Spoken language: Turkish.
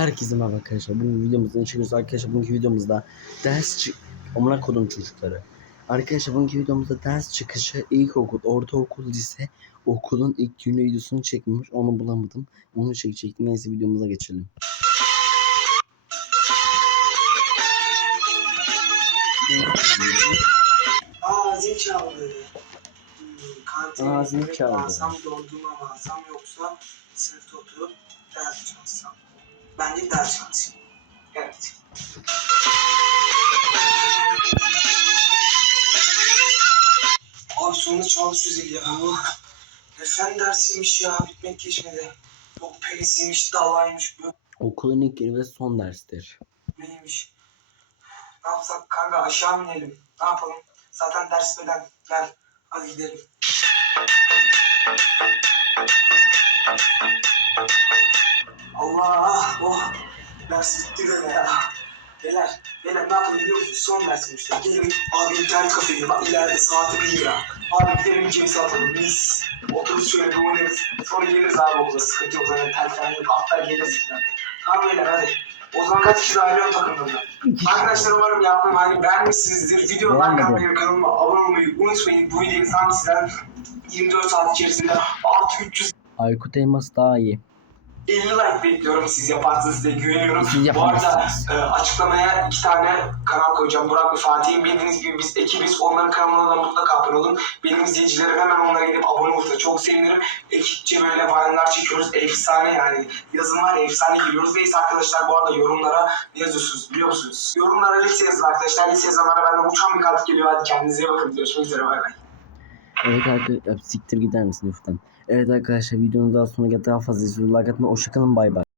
Herkese merhaba arkadaşlar. Bugün videomuzda çıkıyoruz arkadaşlar. Bugünkü videomuzda ders çık... Amına kodum çocukları. Arkadaşlar bugünkü videomuzda ders çıkışı ilkokul, ortaokul, lise okulun ilk günü videosunu çekmiş. Onu bulamadım. Onu çekecektim. Neyse videomuza geçelim. Aa zil çaldı. Kantine Aa, zil çaldı. alsam dondurma alsam yoksa sınıfta oturup ders çalışsam. Bence ders çalışayım. Evet. Abi sonunda çaldı şu zil ya. Ne fen dersiymiş ya bitmek geçmedi. Yok penisiymiş, dalaymış, Okulun ilk günü ve son derstir. neymiş. Ne yapsak kanka aşağı mı inelim? Ne yapalım? Zaten ders beden. Gel hadi gidelim. Oh ders bitti de ya. Beyler, beyler ne yapalım biliyor musunuz? Son dersim işte. Gelin abi internet kafeye bak ileride saati bir lira. Abi gidelim ceviz atalım mis. Otururuz şöyle bir oynarız. Sonra geliriz abi okula sıkıntı yok zaten tel falan yok. Atlar geliriz falan. Tamam beyler hadi. O zaman kaç kişi ayrılıyorum takımdan? Arkadaşlar umarım yaptığım hani beğenmişsinizdir. Video like atmayı, kanalıma abone olmayı unutmayın. Bu videoyu tam sizden 24 saat içerisinde artı 300 Aykut Elmas daha iyi. 50 like bekliyorum. Siz yaparsınız size güveniyorum. Bu arada e, açıklamaya iki tane kanal koyacağım. Burak ve Fatih'in bildiğiniz gibi biz ekibiz. Onların kanalına da mutlaka abone olun. Benim izleyicilerim hemen onlara gidip abone olursa çok sevinirim. Ekipçe böyle bayanlar çekiyoruz. Efsane yani. Yazın var ya efsane giriyoruz. Neyse arkadaşlar bu arada yorumlara ne yazıyorsunuz biliyor musunuz? Yorumlara lise yazın arkadaşlar. Lise yazanlara benden uçan bir kalp geliyor. Hadi kendinize iyi bakın. Görüşmek üzere. Bay bay. Evet arkadaşlar siktir gider misin lütfen. Evet arkadaşlar videonun daha sonra daha fazla izliyoruz. Like atmayı. Hoşçakalın bay bay.